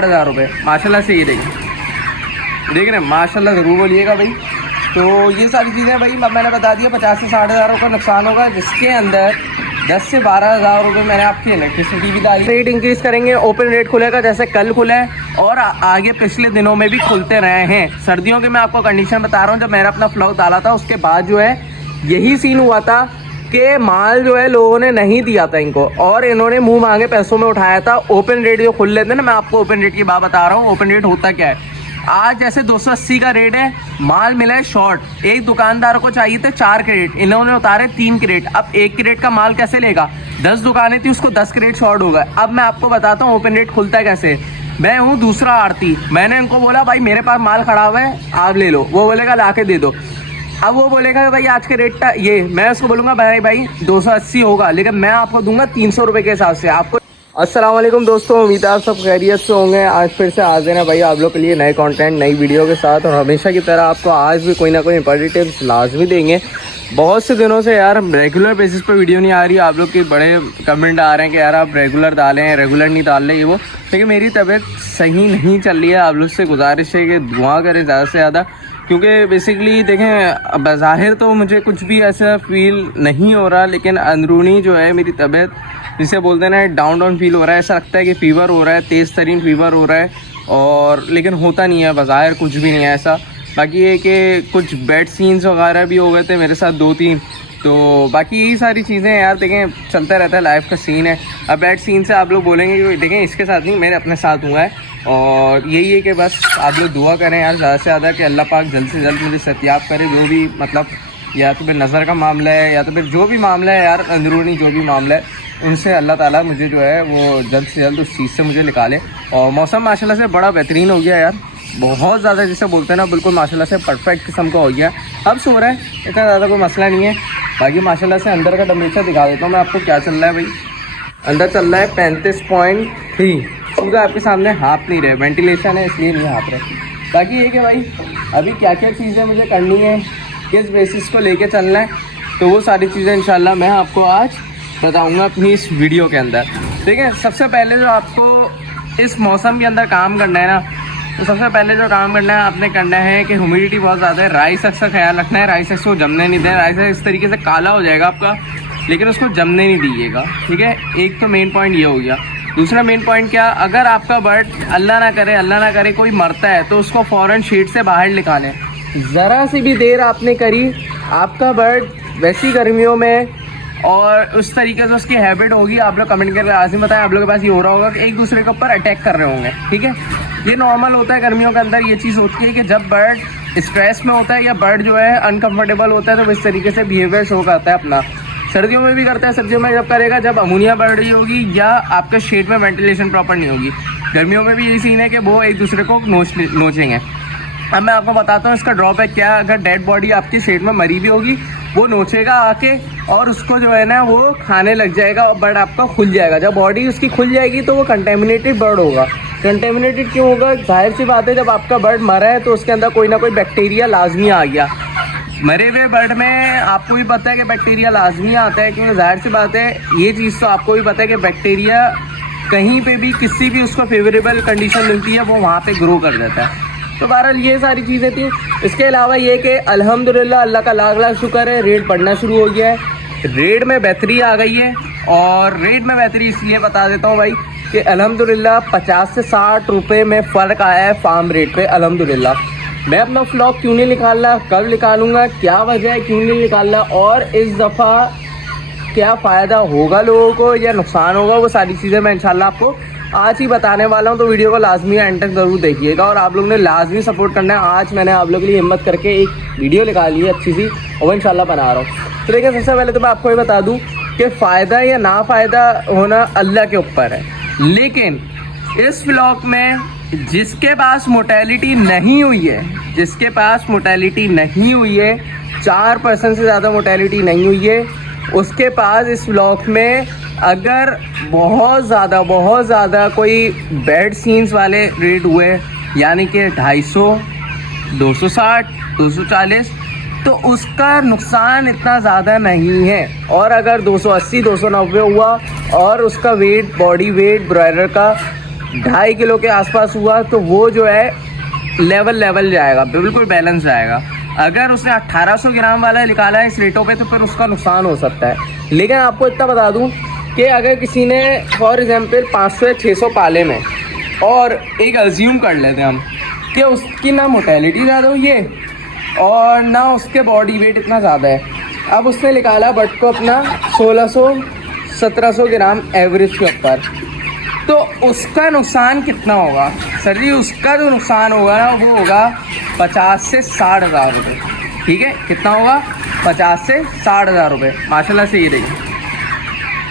8,000 माशाल्लाह से। ये देख रहे हैं, माशाल्लाह ज़रूर बोलिएगा भाई। तो ये सारी चीज़ें भाई मैंने बता दिया, 50 से 60,000 का नुकसान होगा, जिसके अंदर 10 से 12,000 रुपये मैंने आपकी इलेक्ट्रिसिटी भी डाली। रेट इंक्रीज़ करेंगे, ओपन रेट खुलेगा जैसे कल खुला है और आगे पिछले दिनों में भी खुलते रहे हैं। सर्दियों के मैं आपको कंडीशन बता रहा हूँ, जब मैंने अपना फ्लॉग डाला था उसके बाद जो है यही सीन हुआ था कि माल जो है लोगों ने नहीं दिया था इनको, और इन्होंने मुंह मांगे पैसों में उठाया था। ओपन रेट जो खुल लेते हैं ना, मैं आपको ओपन रेट की बात बता रहा हूँ। ओपन रेट होता क्या है, आज जैसे 280 का रेट है, माल मिला है शॉर्ट, एक दुकानदार को चाहिए थे 4 क्रेट, इन्होंने उतारे 3 क्रेट। अब 1 क्रेट का माल कैसे लेगा, 10 दुकानें थी, उसको 10 क्रेट शॉर्ट हो गए। अब मैं आपको बताता हूँ ओपन रेट खुलता है कैसे। मैं हूँ दूसरा आड़ती, मैंने इनको बोला भाई मेरे पास माल खड़ा हुआ है, आप ले लो। वो बोलेगा ला के दे दो। अब वो बोलेगा भाई आज के रेट का ये, मैं उसको बोलूँगा भाई 280 होगा, लेकिन मैं आपको दूंगा 300 रुपये के हिसाब से आपको। अस्सलाम वालेकुम दोस्तों, उम्मीद है आप सब खैरियत से होंगे। आज फिर से हाजिर हैं भाई आप लोग के लिए नए कंटेंट, नई वीडियो के साथ, और हमेशा की तरह आपको आज भी कोई ना कोई इंपॉर्टेंट टिप्स लाजमी देंगे। बहुत से दिनों से यार रेगुलर बेसिस पर वीडियो नहीं आ रही, आप लोग के बड़े कमेंट आ रहे हैं कि यार आप रेगुलर डालें, रेगुलर नहीं डाल रहे ये वो, लेकिन मेरी तबीयत सही नहीं चल रही है। आप लोग से गुजारिश है कि दुआ करें ज़्यादा से ज़्यादा, क्योंकि बेसिकली देखें बज़ाहिर तो मुझे कुछ भी ऐसा फील नहीं हो रहा, लेकिन अंदरूनी जो है मेरी तबीयत जिसे बोलते हैं ना डाउन फील हो रहा है। ऐसा लगता है कि फ़ीवर हो रहा है, तेज़ तरीन फ़ीवर हो रहा है, और लेकिन होता नहीं है, बज़ाहिर कुछ भी नहीं है ऐसा। बाकी ये कि कुछ बैड सीन्स वगैरह भी हो गए थे मेरे साथ 2-3, तो बाकी यही सारी चीज़ें यार देखें चलता रहता है, लाइफ का सीन है। अब बैड सीन से आप लोग बोलेंगे कि देखें इसके साथ नहीं, मेरे अपने साथ हुआ है, और यही है कि बस आप लोग दुआ करें यार ज़्यादा से ज़्यादा कि अल्लाह पाक जल्द से जल्द मुझे सत्याब करे। जो भी मतलब या तो फिर नज़र का मामला है या तो फिर जो भी मामला है यार, अंदरूनी जो भी मामला है, उनसे अल्लाह ताला मुझे जो है वो जल्द से जल्द उस चीज़ से मुझे निकाले। और मौसम माशाल्लाह से बड़ा बेहतरीन हो गया यार, बहुत ज़्यादा जिसे बोलते हैं ना बिल्कुल माशाल्लाह से परफेक्ट किस्म का हो गया। अब सो रहा है, इतना ज़्यादा कोई मसला नहीं है। बाकी माशाल्लाह से अंदर का टेम्परेचर दिखा देता हूँ मैं आपको क्या चल रहा है भाई। अंदर चल रहा है 35.3, सीधा आपके सामने हाँप नहीं रहे, वेंटिलेशन है इसलिए नहीं हाँप रहे। बाकी ये कि भाई अभी क्या क्या चीज़ें मुझे करनी है, किस बेसिस को लेके चलना है, तो वो सारी चीज़ें इंशाल्लाह मैं आपको आज बताऊंगा अपनी इस वीडियो के अंदर। ठीक है, सबसे पहले जो आपको इस मौसम के अंदर काम करना है ना, तो सबसे पहले जो काम करना है आपने करना है कि ह्यूमिडिटी बहुत ज़्यादा है, राइस एक्स का ख्याल रखना है। राइस एक्स को जमने नहीं देना, राइस एक्स इस तरीके से काला हो जाएगा आपका, लेकिन उसको जमने नहीं दीजिएगा। ठीक है, एक तो मेन पॉइंट ये हो गया। दूसरा मेन पॉइंट क्या, अगर आपका बर्ड अल्लाह ना करे कोई मरता है तो उसको फ़ौरन शीट से बाहर निकालें। ज़रा सी भी देर आपने करी, आपका बर्ड वैसी गर्मियों में और उस तरीके से उसकी हैबिट होगी, आप लोग कमेंट करके लाज़िम बताएं, आप लोगों के पास ये हो रहा होगा कि एक दूसरे के ऊपर अटैक कर रहे होंगे। ठीक है, ये नॉर्मल होता है गर्मियों के अंदर। ये चीज़ होती है कि जब बर्ड स्ट्रेस में होता है या बर्ड जो है अनकंफर्टेबल होता है तो इस तरीके से बिहेवियर शो करता है अपना। सर्दियों में भी करता है, सर्दियों में जब करेगा जब अमोनिया बढ़ रही होगी या आपके शेड में वेंटिलेशन प्रॉपर नहीं होगी। गर्मियों में भी यही सीन है कि वो एक दूसरे को नोचेंगे। अब मैं आपको बताता हूँ इसका ड्रॉबैक क्या। अगर डेड बॉडी आपकी शेड में मरी भी होगी, वो नोचेगा आके और उसको जो है ना वो खाने लग जाएगा और बर्ड आपका खुल जाएगा। जब बॉडी उसकी खुल जाएगी तो वो कंटेमिनेटेड बर्ड होगा। कंटेमिनेटेड क्यों होगा, जाहिर सी बात है जब आपका बर्ड मरा है तो उसके अंदर कोई ना कोई बैक्टीरिया लाजमी आ गया। मरे हुए बर्ड में आपको भी पता है कि बैक्टीरिया लाजमी आता है, क्योंकि जाहिर सी बात है ये चीज़ तो आपको भी पता है कि बैक्टीरिया कहीं पे भी किसी भी उसको फेवरेबल कंडीशन मिलती है वो वहाँ पे ग्रो कर देता है। तो बहरहाल ये सारी चीज़ें थी। इसके अलावा ये कि अल्हम्दुलिल्लाह अल्लाह का लाख लाख शुक्र है, रेट बढ़ना शुरू हो गया है, रेट में बेहतरी आ गई है। और रेट में बेहतरी इसलिए बता देता हूँ भाई कि अल्हम्दुलिल्लाह 50 से 60 रुपये में फ़र्क आया है फार्म रेट पे अल्हम्दुलिल्लाह। मैं अपना व्लॉग क्यों नहीं निकाल रहा, कब निकालूंगा, क्या वजह है क्यों नहीं निकाल रहा, और इस दफ़ा क्या फ़ायदा होगा लोगों को या नुकसान होगा, वो सारी चीज़ें मैं इंशाल्लाह आपको आज ही बताने वाला हूँ। तो वीडियो को लाजमी एंड तक ज़रूर देखिएगा और आप लोगों ने लाजमी सपोर्ट करना है। आज मैंने आप लोगों के लिए हिम्मत करके एक वीडियो निकाली है अच्छी सी, और वो इंशाल्लाह बना रहा हूँ। तो देखिए, सबसे पहले तो मैं आपको ये बता दूँ कि फ़ायदा या ना फ़ायदा होना अल्लाह के ऊपर है, लेकिन इस व्लॉग में जिसके पास मोर्टेलिटी नहीं हुई है, जिसके पास मोर्टेलिटी नहीं हुई है, 4% से ज़्यादा मोर्टेलिटी नहीं हुई है, उसके पास इस व्लॉग में अगर बहुत ज़्यादा कोई बैड सीन्स वाले रेट हुए, यानी कि 250, 260, 240, तो उसका नुकसान इतना ज़्यादा नहीं है। और अगर 280, 290 हुआ और उसका वेट, बॉडी वेट ब्रॉयलर का 2.5 किलो के आसपास हुआ तो वो जो है लेवल जाएगा, बिल्कुल बैलेंस जाएगा। अगर उसने 1800 ग्राम वाला निकाला है इस रेटों पे तो फिर उसका नुकसान हो सकता है। लेकिन आपको इतना बता दूं कि अगर किसी ने फॉर एग्जांपल 500 या 600 पाले में, और एक अज्यूम कर लेते हैं हम कि उसकी ना मोटेलिटी ज़्यादा हुई है और ना उसके बॉडी वेट इतना ज़्यादा है, अब उसने निकाला बट को अपना 1600-1700 ग्राम एवरेज के ऊपर, तो उसका नुकसान कितना होगा सर जी? उसका जो नुकसान होगा ना वो होगा 50 से 60 हज़ार रुपये। ठीक है, कितना होगा? 50 से 60 हज़ार रुपये। माशाल्लाह से ये देख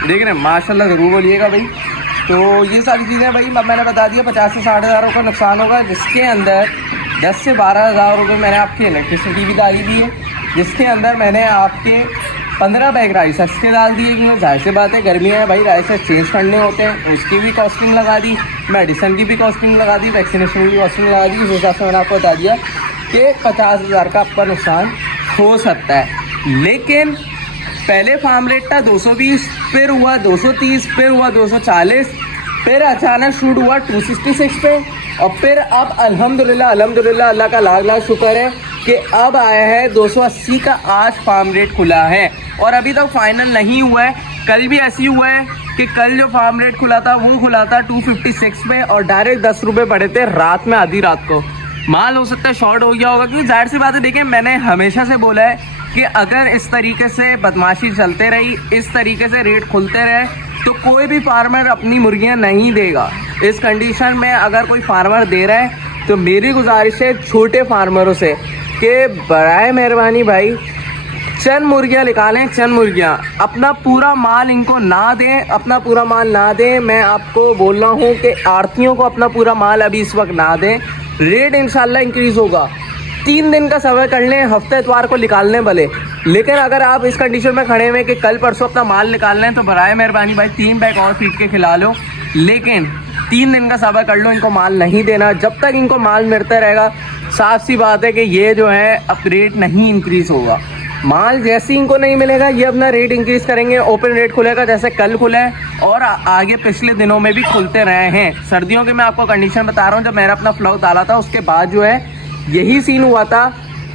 रहे हैं, माशाल्लाह ज़रूर बोलिएगा भाई। तो ये सारी चीज़ें भाई मैंने बता दिया, 50 से 60 हज़ार का नुकसान होगा, जिसके अंदर 10 से 12 हज़ार रुपये मैंने आपकी इलेक्ट्रिसिटी भी डाली दी है, जिसके अंदर मैंने आपके 15 बैग राइस के डाल दिए, क्योंकि जाहिर सी बात है गर्मियाँ हैं भाई, राइस चेंज करने होते हैं, उसकी भी कॉस्टिंग लगा दी, मेडिसिन की भी कॉस्टिंग लगा दी, वैक्सीनेशन की कॉस्टिंग लगा दी। इस हिसाब से मैंने आपको बता दिया कि 50 हज़ार का आपका नुकसान हो सकता है। लेकिन पहले फार्म रेट था 220, फिर हुआ 230, फिर हुआ 240, फिर अचानक शूट हुआ 266 पे, और फिर अब अल्हम्दुलिल्लाह अल्लाह का लाख लाख शुक्र है कि अब आया है 280 का आज फार्म रेट खुला है, और अभी तक फाइनल नहीं हुआ है। कल भी ऐसी हुआ है कि कल जो फार्म रेट खुला था वो खुला था 256 पे, और डायरेक्ट 10 रुपये पड़े थे रात में, आधी रात को। माल हो सकता है शॉर्ट हो गया होगा, क्योंकि जाहिर सी बात है, देखिए मैंने हमेशा से बोला है कि अगर इस तरीके से बदमाशी चलते रही, इस तरीके से रेट खुलते रहे, तो कोई भी फार्मर अपनी मुर्गियां नहीं देगा। इस कंडीशन में अगर कोई फार्मर दे रहा है तो मेरी गुजारिश है छोटे फार्मरों से कि बराए मेहरबानी भाई चंद मुर्गियां निकालें, चंद मुर्गियां, अपना पूरा माल इनको ना दें, अपना पूरा माल ना दें। मैं आपको बोल रहा हूँ कि आड़तियों को अपना पूरा माल अभी इस वक्त ना दें। रेट इंशाल्लाह इंक्रीज़ होगा, 3 दिन का समय कर लें, हफ्ते इतवार को निकालने भले, लेकिन अगर आप इस कंडीशन में खड़े हुए कि कल परसों अपना माल निकाल लें तो बराए मेहरबानी भाई 3 बैग और फीड के खिला लो, लेकिन 3 दिन का सब्र कर लो, इनको माल नहीं देना। जब तक इनको माल मिलता रहेगा, साफ सी बात है कि ये जो है अब रेट नहीं इंक्रीज़ होगा। माल जैसे ही इनको नहीं मिलेगा ये अपना रेट इंक्रीज़ करेंगे, ओपन रेट खुलेगा जैसे कल खुला है और आगे पिछले दिनों में भी खुलते रहे हैं। सर्दियों के मैं आपको कंडीशन बता रहा हूँ, जब मैंने अपना फ्लॉक डाला था उसके बाद जो है यही सीन हुआ था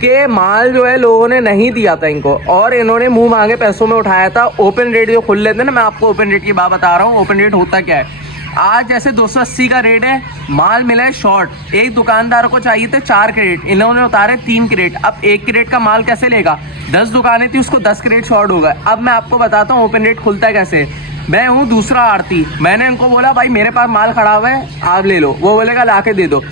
कि माल जो है लोगों ने नहीं दिया था इनको, और इन्होंने मुंह मांगे पैसों में उठाया था। ओपन रेट जो खुल लेते हैं ना, मैं आपको ओपन रेट की बात बता रहा हूँ। ओपन रेट होता क्या है, आज जैसे 280 का रेट है, माल मिला है शॉर्ट, एक दुकानदार को चाहिए थे 4 क्रेट, इन्होंने उतारे 3 क्रेट। अब 1 क्रेट का माल कैसे लेगा? 10 दुकानें थी, उसको 10 क्रेट शॉर्ट हो गए। अब मैं आपको बताता हूँ ओपन रेट खुलता है कैसे। मैं हूँ दूसरा आड़ती, मैंने इनको बोला भाई मेरे पास माल खड़ा हुआ है, आप ले लो। वो बोलेगा ला के दे दो।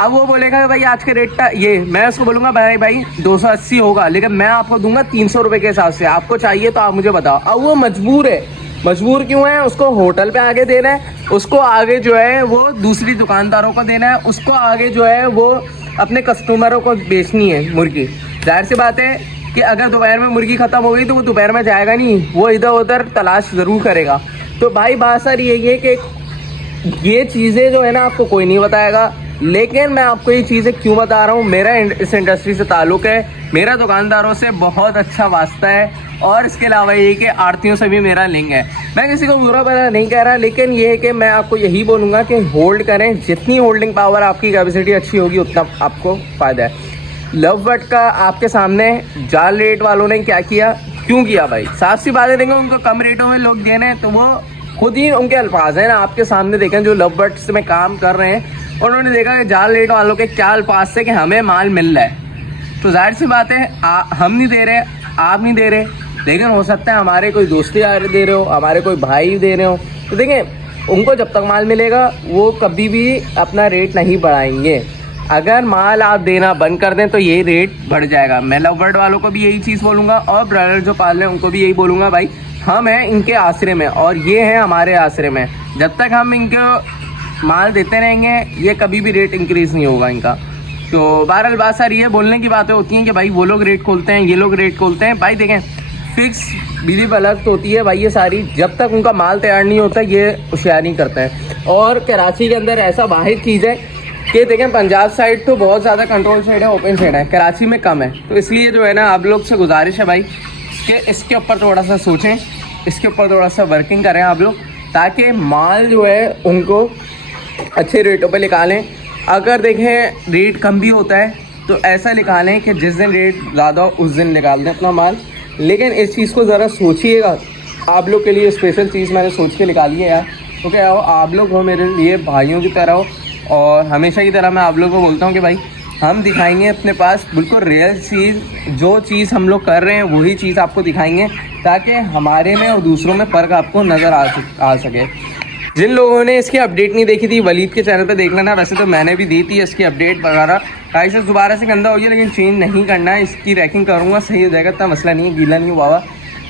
अब वो बोलेगा भाई आज के रेट का ये, मैं उसको बोलूँगा भाई 280 होगा, लेकिन मैं आपको दूंगा 300 रुपये के हिसाब से, आपको चाहिए तो आप मुझे बताओ। अब वो मजबूर है। मजबूर क्यों है? उसको होटल पे आगे देना है, उसको आगे जो है वो दूसरी दुकानदारों को देना है, उसको आगे जो है वो अपने कस्टमरों को बेचनी है मुर्गी। जाहिर सी बात है कि अगर दोपहर में मुर्गी ख़त्म हो गई तो वो दोपहर में जाएगा नहीं, वो इधर उधर तलाश ज़रूर करेगा। तो भाई बात सर यही है कि ये चीज़ें जो है ना आपको कोई नहीं बताएगा, लेकिन मैं आपको ये चीज़ें क्यों बता रहा हूँ, मेरा इस इंडस्ट्री से ताल्लुक़ है, मेरा दुकानदारों से बहुत अच्छा वास्ता है, और इसके अलावा ये कि आड़तियों से भी मेरा लिंक है। मैं किसी को बुरा भला नहीं कह रहा, लेकिन ये है कि मैं आपको यही बोलूँगा कि होल्ड करें, जितनी होल्डिंग पावर आपकी कैपेसिटी अच्छी होगी उतना आपको फ़ायदा है। लव बर्ड का आपके सामने जाल रेट वालों ने क्या किया, क्यों किया भाई? साफ सी बातें देंगे, उनको कम रेटों में लोग दे रहे हैं, तो वो खुद ही उनके अल्फाज हैं ना आपके सामने देखें, जो लव बर्ड्स में काम कर रहे हैं, उन्होंने देखा कि जाल रेट वालों के क्या अल्फाज से कि हमें माल मिल रहा है। तो जाहिर सी बात है हम नहीं दे रहे, आप नहीं दे रहे, लेकिन हो सकता है हमारे कोई दोस्ती यार दे रहे हो, हमारे कोई भाई दे रहे हो, तो देखें उनको जब तक माल मिलेगा वो कभी भी अपना रेट नहीं बढ़ाएंगे। अगर माल आप देना बंद कर दें तो ये रेट बढ़ जाएगा। मैं लव बर्ड वालों को भी यही चीज़ बोलूँगा, और ब्रदर जो पाल रहे हैं उनको भी यही बोलूँगा, भाई हम हैं इनके आसरे में और ये हैं हमारे आसरे में। जब तक हम इनको माल देते रहेंगे ये कभी भी रेट इंक्रीज़ नहीं होगा इनका। तो बहरहाल बात सारी ये बोलने की बातें होती हैं कि भाई वो लोग रेट खोलते हैं, ये लोग रेट खोलते हैं। भाई देखें फिक्स बिलीफ अलग तो होती है भाई, ये सारी जब तक उनका माल तैयार नहीं होता ये होशियारी करते हैं। और कराची के अंदर ऐसा वाहिद चीज़ है कि देखें पंजाब साइड तो बहुत ज़्यादा कंट्रोल शेड है, ओपन शेड है, कराची में कम है। तो इसलिए जो है ना आप लोग से गुजारिश है भाई कि इसके ऊपर थोड़ा सा सोचें, इसके ऊपर थोड़ा सा वर्किंग करें आप लोग, ताकि माल जो है उनको अच्छे रेटों पे निकालें। अगर देखें रेट कम भी होता है तो ऐसा निकालें कि जिस दिन रेट ज़्यादा हो उस दिन निकाल दें अपना माल। लेकिन इस चीज़ को ज़रा सोचिएगा, आप लोग के लिए स्पेशल चीज़ मैंने सोच के निकाली है यार। तो क्या हो, आप लोग हो मेरे लिए भाइयों की तरह हो, और हमेशा की तरह मैं आप लोगों को बोलता हूँ कि भाई हम दिखाएंगे अपने पास बिल्कुल रियल चीज़, जो चीज़ हम लोग कर रहे हैं वही चीज़ आपको दिखाएंगे, ताकि हमारे में और दूसरों में फ़र्क आपको नज़र आ सके। जिन लोगों ने इसकी अपडेट नहीं देखी थी, वलीद के चैनल पे देख लेना। वैसे तो मैंने भी दी थी इसकी अपडेट वगैरह। प्राइस दोबारा से गंदा हो गया, लेकिन चेंज नहीं करना है, इसकी रैकिंग करूँगा, सही हो जाएगा, इतना मसला नहीं है, गीला नहीं हुआ हुआ।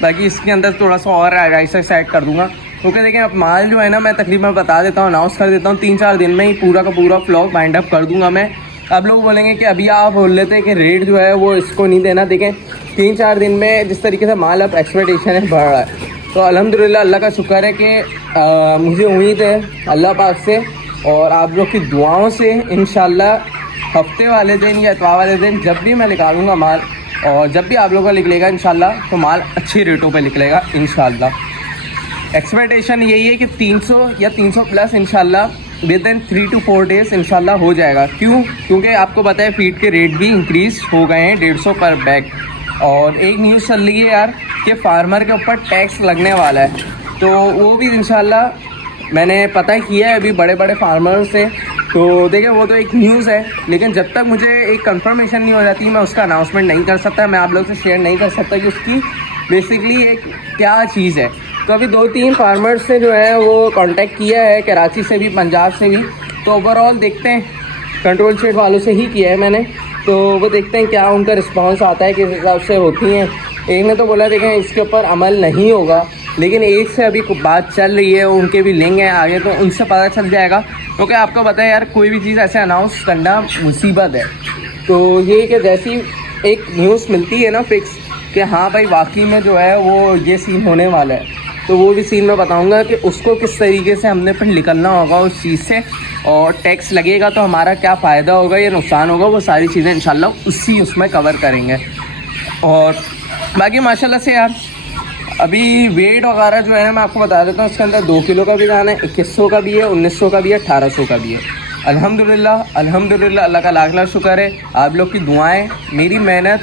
बाकी इसके अंदर थोड़ा सा और राइस सेट कर दूँगा। क्योंकि देखें अब माल जो है ना, मैं तकरीबन बता देता हूँ, अनाउंस कर देता हूँ, 3-4 दिन में ही पूरा का पूरा व्लॉग वाइंड अप कर दूँगा मैं। अब लोग बोलेंगे कि अभी आप बोल लेते हैं कि रेट जो है वो इसको नहीं देना। देखें 3-4 दिन में जिस तरीके से माल अब एक्सपेक्टेशन है बढ़ रहा है, तो अल्हम्दुलिल्लाह अल्लाह का शुक्र है कि मुझे उम्मीद है अल्लाह पाक से और आप लोग की दुआओं से इंशाल्लाह हफ्ते वाले दिन या इतवार वाले दिन जब भी मैं निकालूंगा माल, और जब भी आप लोगों का निकलेगा इंशाल्लाह, तो माल अच्छी रेटों पे निकलेगा इंशाल्लाह। एक्सपेक्टेशन यही है कि 300 या 300 प्लस इंशाल्लाह विद इन 3 to 4 डेज़ इंशाल्लाह हो जाएगा। क्यों? क्योंकि आपको पता है फीड के रेट भी इंक्रीज़ हो गए हैं 150 पर बैग। और एक न्यूज़ चल रही है यार कि फार्मर के ऊपर टैक्स लगने वाला है, तो वो भी इंशाल्लाह मैंने पता किया है अभी बड़े बड़े फार्मर से। तो देखिए वो तो एक न्यूज़ है, लेकिन जब तक मुझे एक कंफर्मेशन नहीं हो जाती मैं उसका अनाउंसमेंट नहीं कर सकता, मैं आप लोग से शेयर नहीं कर सकता कि उसकी बेसिकली एक क्या चीज़ है। तो अभी 2-3 फार्मर्स से जो है वो कांटेक्ट किया है, कराची से भी, पंजाब से भी। तो ओवरऑल देखते हैं, कंट्रोल शेड वालों से ही किया है मैंने, तो वो देखते हैं क्या उनका रिस्पांस आता है, किस हिसाब से होती हैं। एक ने तो बोला देखें इसके ऊपर अमल नहीं होगा, लेकिन एक से अभी बात चल रही है, उनके भी लिंक हैं आगे, तो उनसे पता चल जाएगा। क्योंकि आपको पता है यार कोई भी चीज़ ऐसे अनाउंस करना मुसीबत है। तो ये कि जैसी एक न्यूज़ मिलती है ना फिक्स कि हाँ भाई वाकई में जो है वो ये सीन होने वाला है, तो वो भी सीन मैं बताऊंगा कि उसको किस तरीके से हमने फिर निकलना होगा उस चीज़ से, और टैक्स लगेगा तो हमारा क्या फ़ायदा होगा या नुकसान होगा, वो सारी चीज़ें इंशाल्लाह उसमें कवर करेंगे। और बाकी माशाल्लाह से यार अभी वेट वगैरह जो है मैं आपको बता देता हूँ, इसके अंदर 2 किलो का भी दाना है, 2100 का भी है, 1900 का भी है, 1800 का भी है। अल्हम्दुलिल्लाह अल्हम्दुलिल्लाह, अल्लाह का लाख लाख शुक्र है, आप लोग की दुआएं, मेरी मेहनत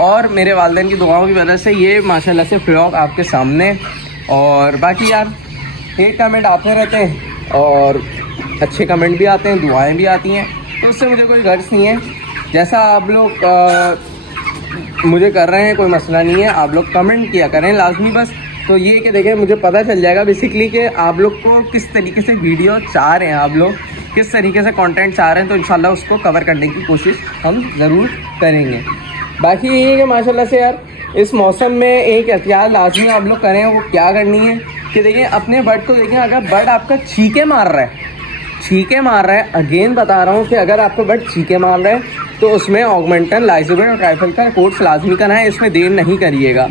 और मेरे वालिदैन की दुआओं की वजह से ये माशाल्लाह से व्लॉग आपके सामने। और बाकी यार एक कमेंट आते रहते हैं और अच्छे कमेंट भी आते हैं, दुआएं भी आती हैं, तो उससे मुझे कोई गर्ज नहीं है। जैसा आप लोग मुझे कर रहे हैं कोई मसला नहीं है, आप लोग कमेंट किया करें लाजमी बस। तो ये कि देखें मुझे पता चल जाएगा बेसिकली कि आप लोग को किस तरीके से वीडियो चाह रहे हैं, आप लोग किस तरीके से कंटेंट चाह रहे हैं, तो इंशाल्लाह उसको कवर करने की कोशिश हम ज़रूर करेंगे। बाकी ये है कि माशाल्लाह से यार इस मौसम में एक एहतियात लाजमी आप लोग करें। वो क्या करनी है कि देखिए अपने बर्ड को देखें, अगर बर्ड आपका छींके मार रहा है, अगेन बता रहा हूँ कि अगर आपका बर्ड छींके मार रहा है तो उसमें ऑगमेंटन, लाइजोबिन और ट्राइफल का कोर्स लाजमी करना है, इसमें देर नहीं करिएगा।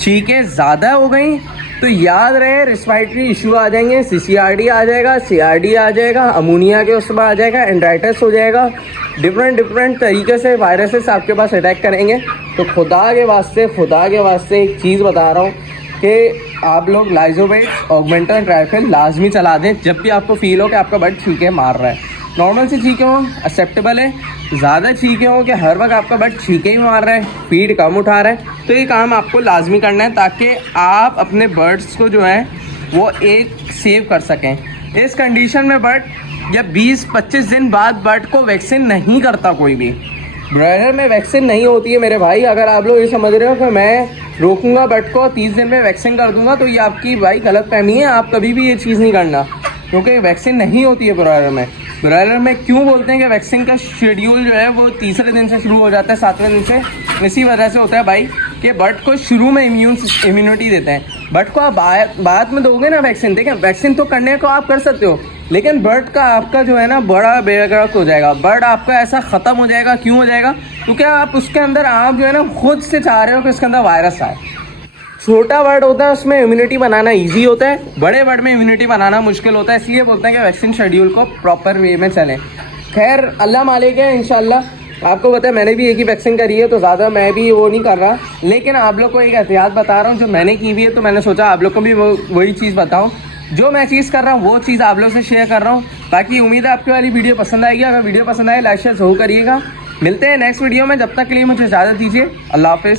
छींके ज़्यादा हो गई तो याद रहे रिस्पायरेटरी इशू आ जाएंगे, CCRD आ जाएगा, CRD आ जाएगा, अमोनिया के उसमें आ जाएगा, एंड्राइटिस हो जाएगा, डिफरेंट तरीके से वायरसेस आपके पास अटैक करेंगे। तो खुदा के वास्ते एक चीज़ बता रहा हूँ कि आप लोग लाइजोबेट, ऑगमेंटन, ट्राइफल लाजमी चला दें जब भी आपको फील हो कि आपका बर्ड छींके मार रहा है। नॉर्मल से छींके हों एक्सेप्टेबल है, ज़्यादा छींके हों कि हर वक्त आपका बर्ड छींके ही मार रहा है, फीड कम उठा रहा है, तो ये काम आपको लाजमी करना है ताकि आप अपने बर्ड्स को जो है वो एक सेव कर सकें। इस कंडीशन में बर्ड या 20-25 दिन बाद बर्ड को वैक्सीन नहीं करता कोई भी। ब्रॉयलर में वैक्सीन नहीं होती है मेरे भाई। अगर आप लोग ये समझ रहे हो कि मैं रोकूंगा बर्ड को 30 दिन में वैक्सीन कर दूंगा, तो ये आपकी भाई गलतफहमी है। आप कभी भी ये चीज़ नहीं करना, क्योंकि वैक्सीन नहीं होती है ब्रॉयलर में। ब्रॉयलर में क्यों बोलते हैं कि वैक्सीन का शेड्यूल जो है वो तीसरे दिन से शुरू हो जाता है, 7वें दिन से। इसी वजह से होता है भाई कि बर्ड को शुरू में इम्यूनिटी देते हैं। बर्ड को आप बाद में दोगे ना वैक्सीन, देखें वैक्सीन तो करने को आप कर सकते हो, लेकिन बर्ड का आपका जो है ना बड़ा बेगरक हो जाएगा, बर्ड आपका ऐसा ख़त्म हो जाएगा। क्यों हो जाएगा? क्योंकि आप उसके अंदर आप जो है ना खुद से चाह रहे हो कि उसके अंदर वायरस आए। छोटा बर्ड होता है उसमें इम्यूनिटी बनाना इजी होता है, बड़े बर्ड में इम्यूनिटी बनाना मुश्किल होता है, इसलिए बोलते हैं कि वैक्सीन शेड्यूल को प्रॉपर वे में चलें। खैर अल्लाह मालिक है, इंशाल्लाह आपको पता है मैंने भी एक ही वैक्सीन करी है, तो ज़्यादा मैं भी वो नहीं कर रहा, लेकिन आप लोग को एक एहतियात बता रहा हूँ जो मैंने की हुई है। तो मैंने सोचा आप लोग को भी वही चीज़ बताऊँ, जो मैं चीज़ कर रहा हूँ वो चीज़ आप लोग से शेयर कर रहा हूँ। बाकी उम्मीद है आपकी वाली वीडियो पसंद आएगी। अगर वीडियो पसंद आए लाइक शेयर जरूर करिएगा। मिलते हैं नेक्स्ट वीडियो में, जब तक के लिए मुझे इजाज़त दीजिए। अल्लाह हाफिज़।